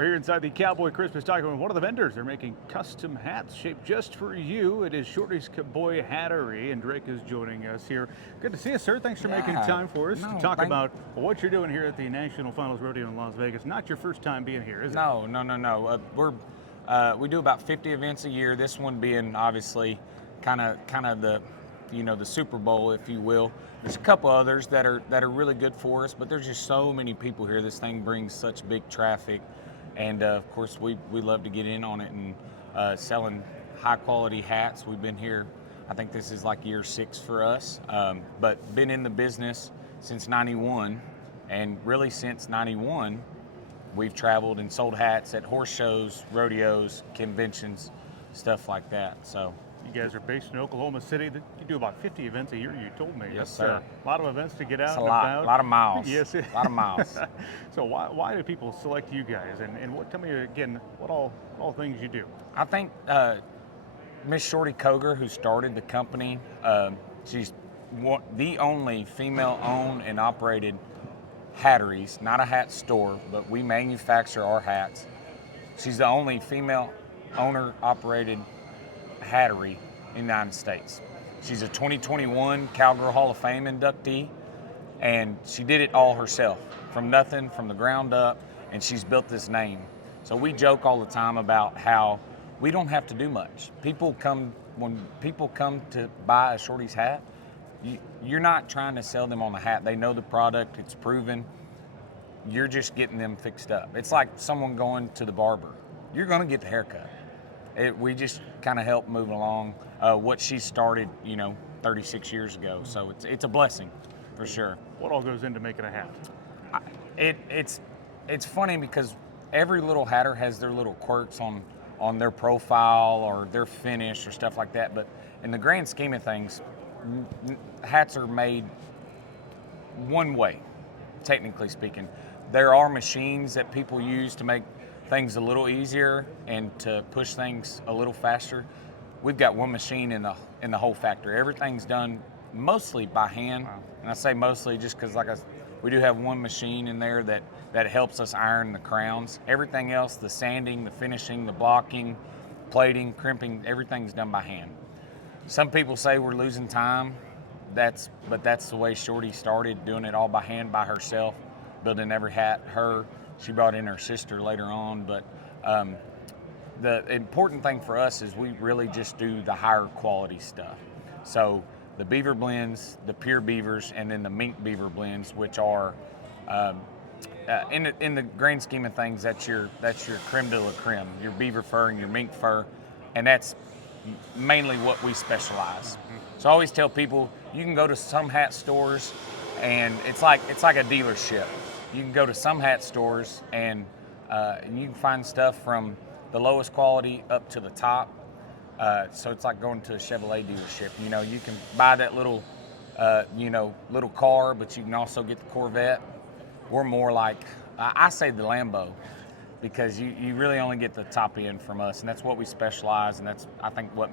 We're here inside the Cowboy Christmas Taco, and one of the vendors are making custom hats shaped just for you. It is Shorty's Caboy Hattery, and Drake is joining us here. Good to see you, sir. Thanks for making time for us to talk about what you're doing here at the National Finals Rodeo in Las Vegas. Not your first time being here, is it? No. We do about 50 events a year. This one being obviously kind of the the Super Bowl, if you will. There's a couple others that are really good for us, but there's just so many people here. This thing brings such big traffic. And of course, we love to get in on it and selling high quality hats. We've been here, I think this is like year 6 for us, but been in the business since '91, and really since '91, we've traveled and sold hats at horse shows, rodeos, conventions, stuff like that. So. You guys are based in Oklahoma City. You do about 50 events a year, you told me. Yes, That's sir. A lot of events to get out and about. A lot of miles. Yes. A lot of miles. So why do people select you guys? And tell me again, what all things you do? I think Miss Shorty Coger, who started the company, she's the only female-owned and operated hatteries, not a hat store, but we manufacture our hats. She's the only female owner-operated hattery in the United States. She's a 2021 Cowgirl Hall of Fame inductee, and she did it all herself, from nothing, from the ground up, and she's built this name. So we joke all the time about how we don't have to do much. When people come to buy a Shorty's hat, you're not trying to sell them on the hat. They know the product, it's proven. You're just getting them fixed up. It's like someone going to the barber. You're gonna get the haircut. We just kind of help move along what she started, 36 years ago. So it's a blessing, for sure. What all goes into making a hat? It's funny because every little hatter has their little quirks on their profile or their finish or stuff like that. But in the grand scheme of things, hats are made one way, technically speaking. There are machines that people use to make things a little easier and to push things a little faster. We've got one machine in the whole factory. Everything's done mostly by hand. Wow. And I say mostly just because we do have one machine in there that helps us iron the crowns. Everything else, the sanding, the finishing, the blocking, plating, crimping, everything's done by hand. Some people say we're losing time. But that's the way Shorty started, doing it all by hand by herself, building every hat. She brought in her sister later on, but the important thing for us is we really just do the higher quality stuff. So the beaver blends, the pure beavers, and then the mink beaver blends, which are in the grand scheme of things, that's your creme de la creme, your beaver fur and your mink fur, and that's mainly what we specialize. So I always tell people, you can go to some hat stores, and it's like a dealership. You can go to some hat stores and you can find stuff from the lowest quality up to the top. So it's like going to a Chevrolet dealership. You can buy that little car, but you can also get the Corvette. We're more like, I say the Lambo, because you really only get the top end from us, and that's what we specialize, and that's, I think, what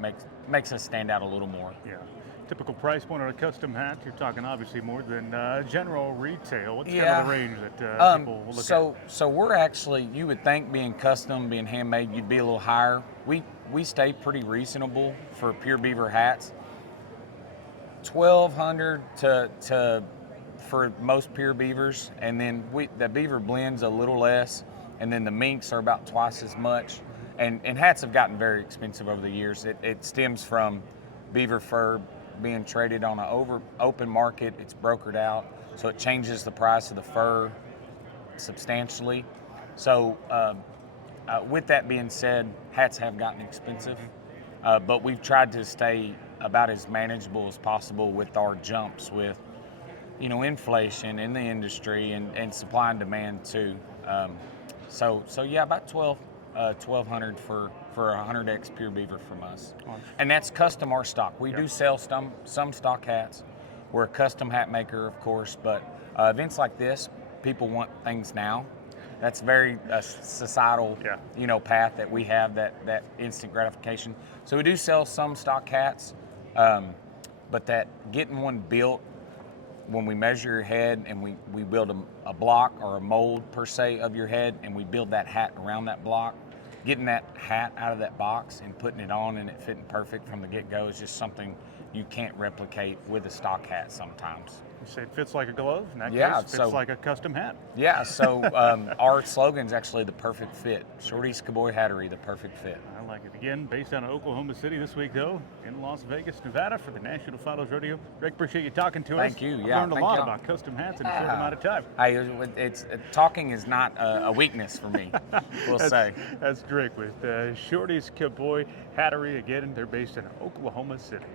makes us stand out a little more. Yeah. Typical price point on a custom hat, you're talking obviously more than general retail. What's kind of the range that people will look at? So we're actually, you would think being custom, being handmade, you'd be a little higher. We stay pretty reasonable for pure beaver hats. $1,200 to for most pure beavers, and then the beaver blends a little less, and then the minks are about twice as much. And hats have gotten very expensive over the years. It stems from beaver fur being traded on an open market. It's brokered out, so it changes the price of the fur substantially. So with that being said, hats have gotten expensive, but we've tried to stay about as manageable as possible with our jumps with inflation in the industry and supply and demand too. So yeah, about $1,200 for a 100X pure beaver from us. And that's custom our stock. We do sell some stock hats. We're a custom hat maker, of course, but events like this, people want things now. That's very societal, path that we have, that instant gratification. So we do sell some stock hats, but that getting one built when we measure your head and we build a block or a mold per se of your head, and we build that hat around that block, getting that hat out of that box and putting it on and it fitting perfect from the get-go is just something you can't replicate with a stock hat sometimes. You say it fits like a glove. In that Yeah, case, it fits like a custom hat. Yeah, so our slogan's actually the perfect fit. Shorty's Caboy Hattery, the perfect fit. I like it. Again, based out of Oklahoma City this week, though, in Las Vegas, Nevada for the National Finals Rodeo. Greg, appreciate you talking to us. Thank you. I've Yeah, learned a lot about custom hats in a short amount of time. Hey, talking is not a weakness for me, we'll say. That's Drake with Shorty's Caboy Hattery. Again, they're based in Oklahoma City.